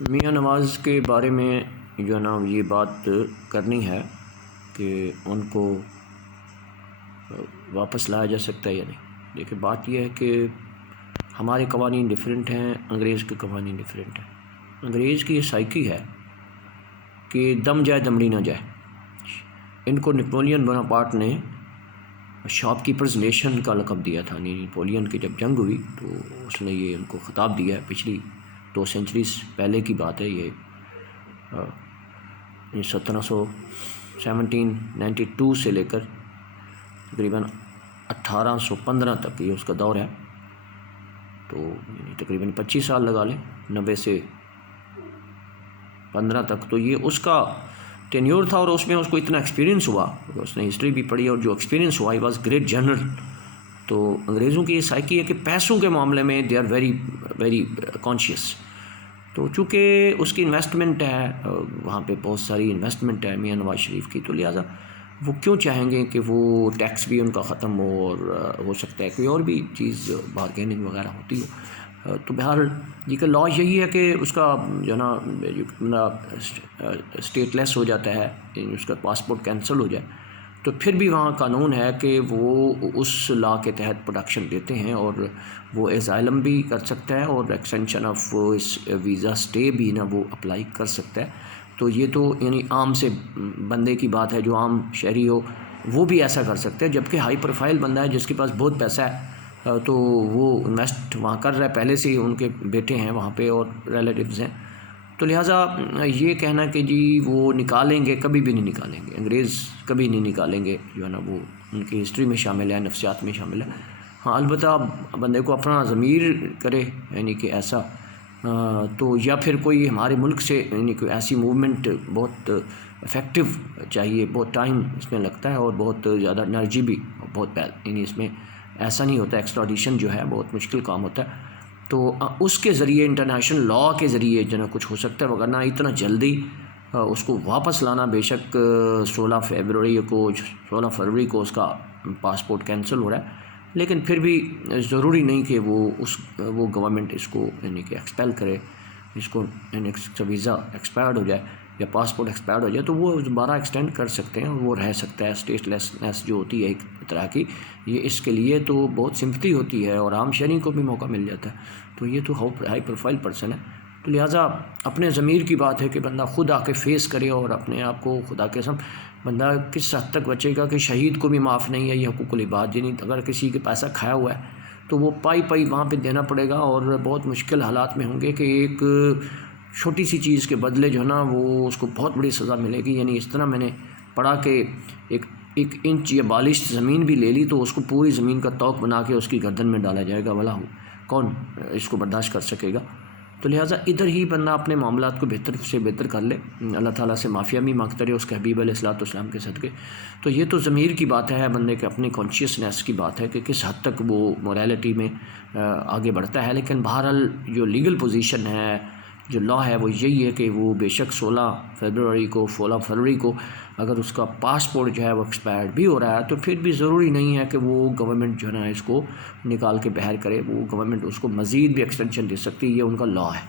میاں نواز کے بارے میں جو ہے نا یہ بات کرنی ہے کہ ان کو واپس لایا جا سکتا ہے یا نہیں۔ دیکھیں بات یہ ہے کہ ہمارے قوانین ڈیفرنٹ ہیں، انگریز کے قوانین ڈیفرنٹ ہیں۔ انگریز کی یہ سائیکی ہے کہ دم جائے دمڑی نہ جائے۔ ان کو نیپولین بوناپارٹ نے شاپ کیپرز نیشن کا لقب دیا تھا، یعنی نیپولین کی جب جنگ ہوئی تو اس نے یہ ان کو خطاب دیا ہے۔ پچھلی 2 سینچریز پہلے کی بات ہے یہ، 1792 سے لے کر تقریباً 1815 تک یہ اس کا دور ہے، تو تقریباً 25 سال لگا لیں، 90 سے 15 تک، تو یہ اس کا ٹینیور تھا اور اس میں اس کو اتنا ایکسپیرینس ہوا، اس نے ہسٹری بھی پڑھی اور جو ایکسپیرینس ہوا ہی واز گریٹ جنرل۔ تو انگریزوں کی یہ سائیکی ہے کہ پیسوں کے معاملے میں دے آر ویری کانشیس۔ تو چونکہ اس کی انویسٹمنٹ ہے، وہاں پہ بہت ساری انویسٹمنٹ ہے میاں نواز شریف کی، تو لہٰذا وہ کیوں چاہیں گے کہ وہ ٹیکس بھی ان کا ختم ہو، اور ہو سکتا ہے کوئی اور بھی چیز بارگیننگ وغیرہ ہوتی ہو۔ تو بہرحال یہ کہ لا یہی ہے کہ اس کا جو ہے نا اسٹیٹ لیس ہو جاتا ہے، اس کا پاسپورٹ کینسل ہو جائے تو پھر بھی وہاں قانون ہے کہ وہ اس لا کے تحت پروٹیکشن دیتے ہیں، اور وہ ایزائلم بھی کر سکتا ہے اور ایکسٹینشن آف اس ویزا سٹے بھی نا وہ اپلائی کر سکتا ہے۔ تو یہ تو یعنی عام سے بندے کی بات ہے، جو عام شہری ہو وہ بھی ایسا کر سکتے ہیں، جبکہ ہائی پروفائل بندہ ہے جس کے پاس بہت پیسہ ہے تو وہ انویسٹ وہاں کر رہا ہے، پہلے سے ہی ان کے بیٹے ہیں وہاں پہ اور ریلیٹیوز ہیں، تو لہٰذا یہ کہنا کہ جی وہ نکالیں گے، کبھی بھی نہیں نکالیں گے، انگریز کبھی نہیں نکالیں گے، جو ہے نا وہ ان کی ہسٹری میں شامل ہے، نفسیات میں شامل ہے۔ ہاں البتہ بندے کو اپنا ضمیر کرے، یعنی کہ ایسا تو یا پھر کوئی ہمارے ملک سے یعنی کوئی ایسی موومنٹ بہت افیکٹو چاہیے، بہت ٹائم اس میں لگتا ہے اور بہت زیادہ انرجی بھی بہت یعنی اس میں ایسا نہیں ہوتا، ایکسٹراڈیشن جو ہے بہت مشکل کام ہوتا ہے، تو اس کے ذریعے انٹرنیشنل لا کے ذریعے جو ہے کچھ ہو سکتا ہے، وگرنہ اتنا جلدی اس کو واپس لانا، بے شک 16 فروری کو اس کا پاسپورٹ کینسل ہو رہا ہے، لیکن پھر بھی ضروری نہیں کہ وہ گورنمنٹ اس کو یعنی کہ ایکسپیل کرے، اس کو یعنی ویزا ایکسپائرڈ ہو جائے یا پاسپورٹ ایکسپائرڈ ہو جائے تو وہ دوبارہ ایکسٹینڈ کر سکتے ہیں اور وہ رہ سکتا ہے۔ اسٹیٹ لیسنس جو ہوتی ہے ایک طرح کی، یہ اس کے لیے تو بہت سمپتی ہوتی ہے اور عام شہری کو بھی موقع مل جاتا ہے، تو یہ تو ہائی پروفائل پرسن ہے، تو لہٰذا اپنے ضمیر کی بات ہے کہ بندہ خود آ کے فیس کرے اور اپنے آپ کو خدا کے قسم بندہ کس حد تک بچے گا کہ شہید کو بھی معاف نہیں ہے یہ حقوق العباد، یعنی اگر کسی کے پیسہ کھایا ہوا ہے تو وہ پائی وہاں پہ دینا پڑے گا، اور بہت مشکل حالات میں ہوں گے کہ ایک چھوٹی سی چیز کے بدلے جو ہے نا وہ اس کو بہت بڑی سزا ملے گی۔ یعنی اس طرح میں نے پڑھا کہ ایک انچ یا بالشت زمین بھی لے لی تو اس کو پوری زمین کا توق بنا کے اس کی گردن میں ڈالا جائے گا، بھلا کون اس کو برداشت کر سکے گا؟ تو لہٰذا ادھر ہی بندہ اپنے معاملات کو بہتر سے بہتر کر لے، اللہ تعالیٰ سے معافیہ بھی مانگتا رہے اس کے حبیب علیہ السلام کے صدقے۔ تو یہ تو ضمیر کی بات ہے، بندے کے اپنی کانشیسنیس کی بات ہے کہ کس حد تک وہ موریلٹی میں آگے بڑھتا ہے، لیکن بہرحال جو لیگل پوزیشن ہے، جو لا ہے وہ یہی ہے کہ وہ بے شک 16 فروری کو اگر اس کا پاسپورٹ جو ہے وہ ایکسپائرڈ بھی ہو رہا ہے تو پھر بھی ضروری نہیں ہے کہ وہ گورنمنٹ جو ہے نا اس کو نکال کے بہر کرے، وہ گورنمنٹ اس کو مزید بھی ایکسٹینشن دے سکتی ہے، یہ ان کا لا ہے۔